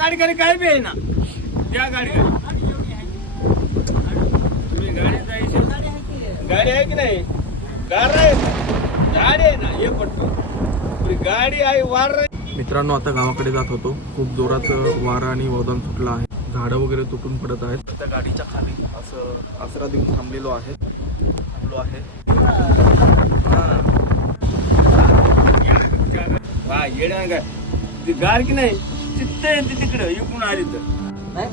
गाडी खाली काय बी आहे ना. त्या गाडी तुम्ही गाडी जायची गाडी आहे की नाही? कार आहे. गाडी आहे ना हे पटतो गाडी आहे वार मित्रांनो आता गावाकडे जात होतो. खूप जोराचं वारा आणि वदन सुटलं आहे. झाडं वगैरे तुटून पडत आहेत. त्या गाडीच्या खाली असं आसरा देऊन थांबलेलो आहे. थांबलो आहे. हा. गार की नाही? चित्त येते तिकडं इकडून आली तर. नाही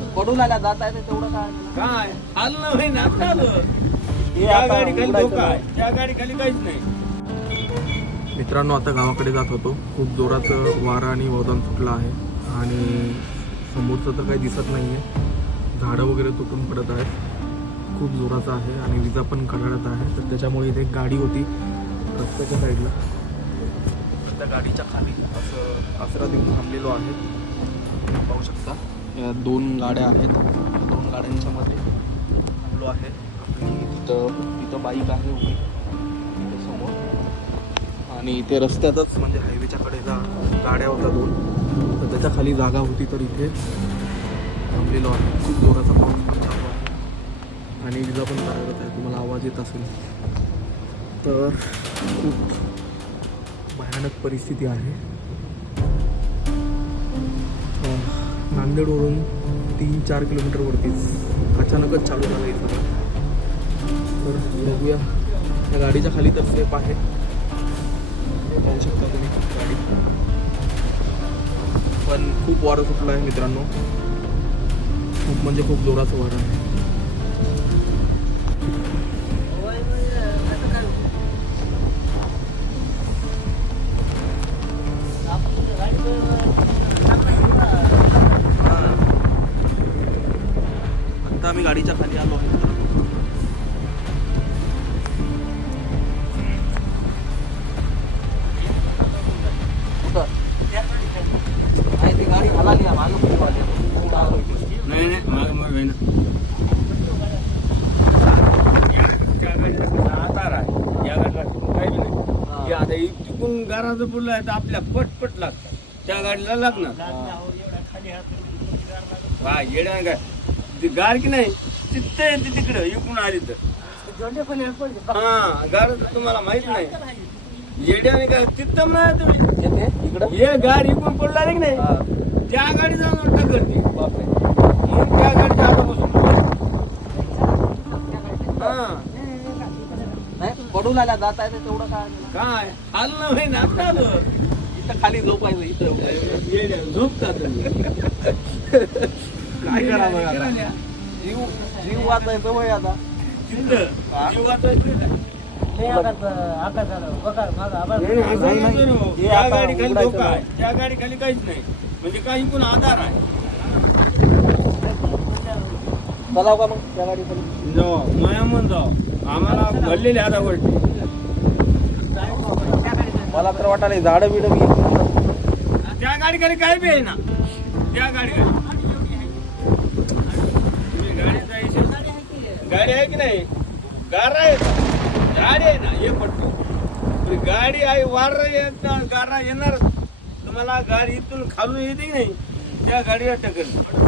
जात आहे तेवढं काय? काय? आलं ना आता आलं. त्या गाडी खाली धोका आहे. त्या गाडी खाली काहीच नाही. मित्रांनो आता गावाकडे जात होतो. खूप जोराचं वारा आणि वदन सुटलं आहे. आणि समोरचं तर काही दिसत नाही आहे झाडं वगैरे तुटून पडत आहेत. खूप जोराचं आहे आणि विजा पण कडाडत आहे. तर त्याच्यामुळे इथे एक गाडी होती रस्त्याच्या साईडला त्या गाडीच्या खाली असं आसरा देऊन थांबलेलो आहे. पाहू शकता. या दोन गाड्या आहेत. दोन गाड्यांच्या मध्ये थांबलो आहे. आणि तिथं तिथं बाईक आहे उभी. समोर. आणि इथे रस्त्यातच म्हणजे हायवेच्या कडेला गाड्या होत्या दोन. तर त्याच्याखाली जागा होती तर इथे थांबलेलो आहे. खूप जोराचा पाऊस पण चालू आहे. आणि विजा पण कार्यरत आहे. तुम्हाला आवाज येत असेल. तर खूप भयानक परिस्थिती आहे. नांदेडवरून तीन चार किलोमीटरवरतीच अचानकच चालू झालं इथं तर बघूया. या गाडीच्या खाली तर सेफ आहे. पाहू शकता तुम्ही गाडी. पण खूप वारं सुटलं आहे मित्रांनो. खूप म्हणजे खूप जोराचं वारं आहे. माग आहे आधार या गाडीला काही नाही आता तिकडून गाराचं पुढलं आहे तर आपल्या पटपट लागतात. त्या गाडीला लागणार. हा. येड्या काय ती गार की नाही चित्त येते तिकडं इकडून आली तर. हा गार तुम्हाला माहीत नाही. येड्याने काय तिथं नाही तुम्ही. हे गाड इकडून पडला की नाही. त्या गाडी जाऊन टक्करते बापरे. त्या गाडीच्या आता बसून हा नाही जात आहे तेवढं काय काय आलं ना आलं इथं खाली झोपायचं इथं झोपतात काय करावं? जीव जीव वाचायचं वय आता जीव आहे त्या गाडी खाली काहीच नाही म्हणजे काही पण आधार आहे चलाव का मग त्या गाडी खाली जाऊ मयामन जाऊ आम्हाला भरलेले आता गोष्टी मला तर वाटायला झाडं बिडं बी त्या गाडी खाली काय बी आहे ना. त्या गाडी खाली तुम्ही गाडी जायची गाडी आहे की नाही? गार आहे गाडी आहे ना. हे पण गाडी आहे वार येत गारा येणार. तुम्हाला गाडी इथून खालून येते की नाही? त्या गाडीला टक्कर.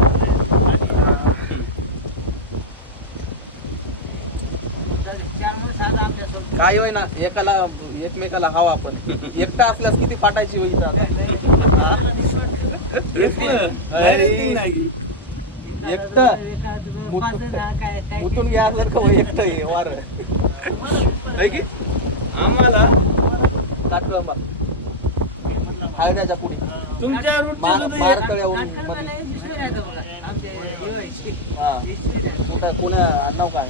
काय होय ना एकाला एकमेकाला हवा आपण. एकटा असल्यास किती फाटायची होई? हा? एकट? मुतून घ्या का एकट आहे वार. है की? आम्हाला? काटकळंबा हळद्याच्या पुढे. तुमच्या मारतळ्यावरून हा. कुठं कोणा नाव काय?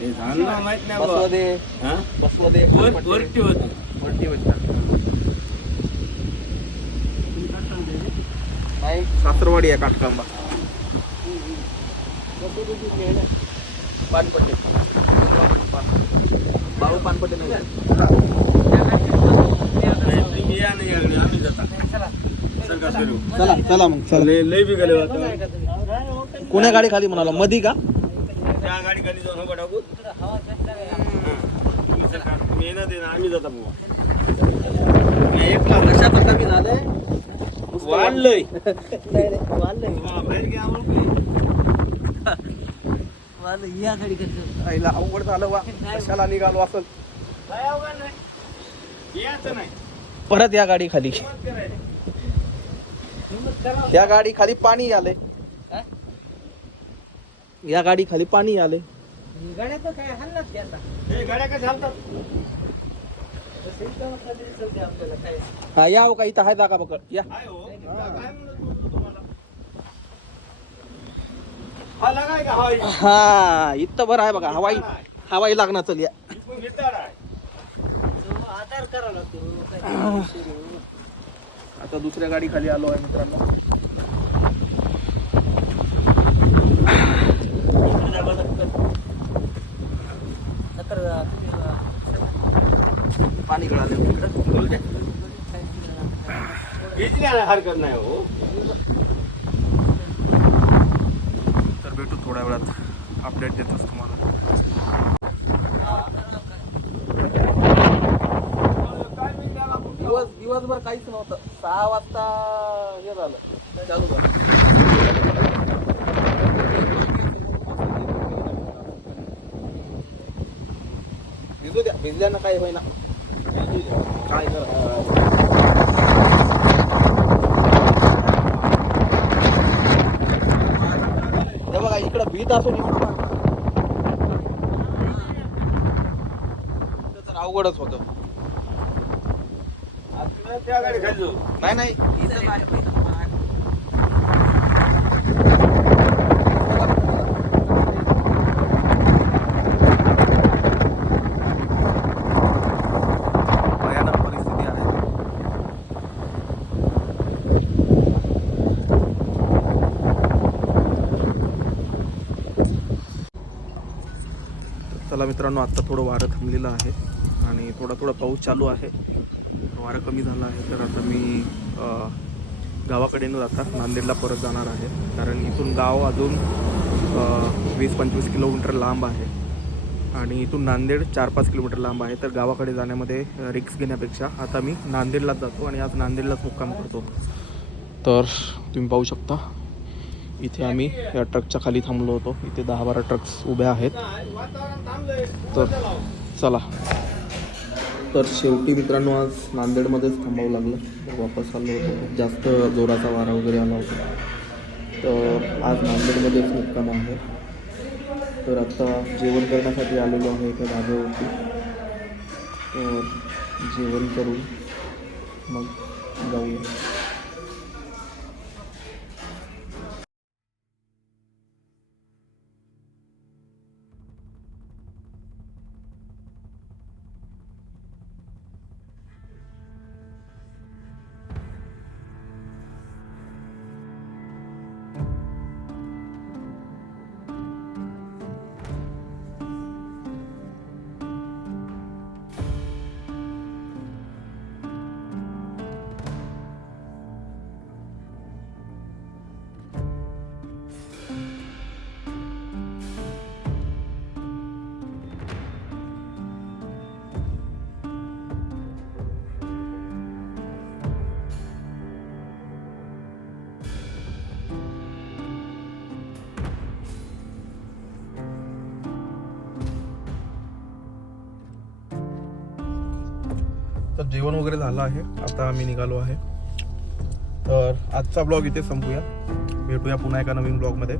माहीत नाही बुवा. बसवदे हा? बसवदे वर- वरती होती. वरती होता. नाही. सासरवाडी आहे काटकांबा. पानपट्टे. बाबू पानपट्टे नाही नाही, तुम्ही या नाही याकडे, आम्ही जाता. सरका सुरू. चला चला मग चला. लय लय बी गेले होता कोण्या गाडी खाली म्हणाला? मधी का? त्या गाडी खाली जाऊन उभा टाकू तुम्ही येणार ना, आम्ही जाता बुवा एकला कशाचं कमी झालंय वाढलंय नाही, नाही, वाढलंय. बाहेर घ्या. वाढलंय. या गाडी करतो. आईला अवघड झालं वा कशाला निघालो असं काय अवघड नाही याचं नाही परत या गाडी खाली. या गाडी खाली पाणी आले हा? या गाडी खाली पाणी आले गाड्याचं काय हल्लाच. हे. हा या हो का इथं आहे जागा पकड या हो. काय म्हणत होतो तुम्हाला? हा हा इथं बरं आहे बघा हवाई हवाई लागणार चल या. आता दुसऱ्या गाडी खाली आलो आहे मित्रांनो नंतर तुम्ही पाणी गळालं हरकत नाही हो. तर भेटू थोड्या वेळात. अपडेट देतोच तुम्हाला. दिवस दिवसभर काहीच नव्हतं. सहा वाजता हे झालं. चालू झालं. भिजू द्या. भिजल्यानं काय होईना. काय कर हे बघा इकडं भीत असून एवढं मारणार. तर अवघडच होतं. आता त्या गाडी खाली जाऊ. नाही नाही. इथं काय भयानक परिस्थिती आहे चला मित्रांनो आत्ता थोडं वारं थांबलेलं आहे आणि थोडा थोडा पाऊस चालू आहे. वारं कमी झालं आहे तर आता मी गावाकडे न जाता नांदेडला परत जाणार आहे. कारण इथून गाव अजून वीस पंचवीस किलोमीटर लांब आहे. आणि इथून नांदेड चार पाच किलोमीटर लांब आहे. तर गावाकडे जाण्यामध्ये रिक्स घेण्यापेक्षा आता मी नांदेडलाच जातो आणि आज नांदेडलाच मुक्काम करतो. तर तुम्ही पाहू शकता इथे आम्ही या ट्रकच्या खाली थांबलो होतो. इथे दहा बारा ट्रक्स उभ्या आहेत. तर चला. तर शेवटी मित्रांनो आज नांदेडमध्येच थांबावं लागलं. तर वापस आलो होतो. खूप जास्त जोराचा वारा वगैरे आला होता. तर आज नांदेडमध्येच मुक्काम आहे. तर आता जेवण करण्यासाठी आलेलो आहे एका जागेवरती तर जेवण करून मग जाऊया. तर जेवण वगैरे झालं आहे. आता आम्ही निघालो आहे. तर आजचा ब्लॉग इथे संपूया. भेटूया पुन्हा एका नवीन ब्लॉगमध्ये.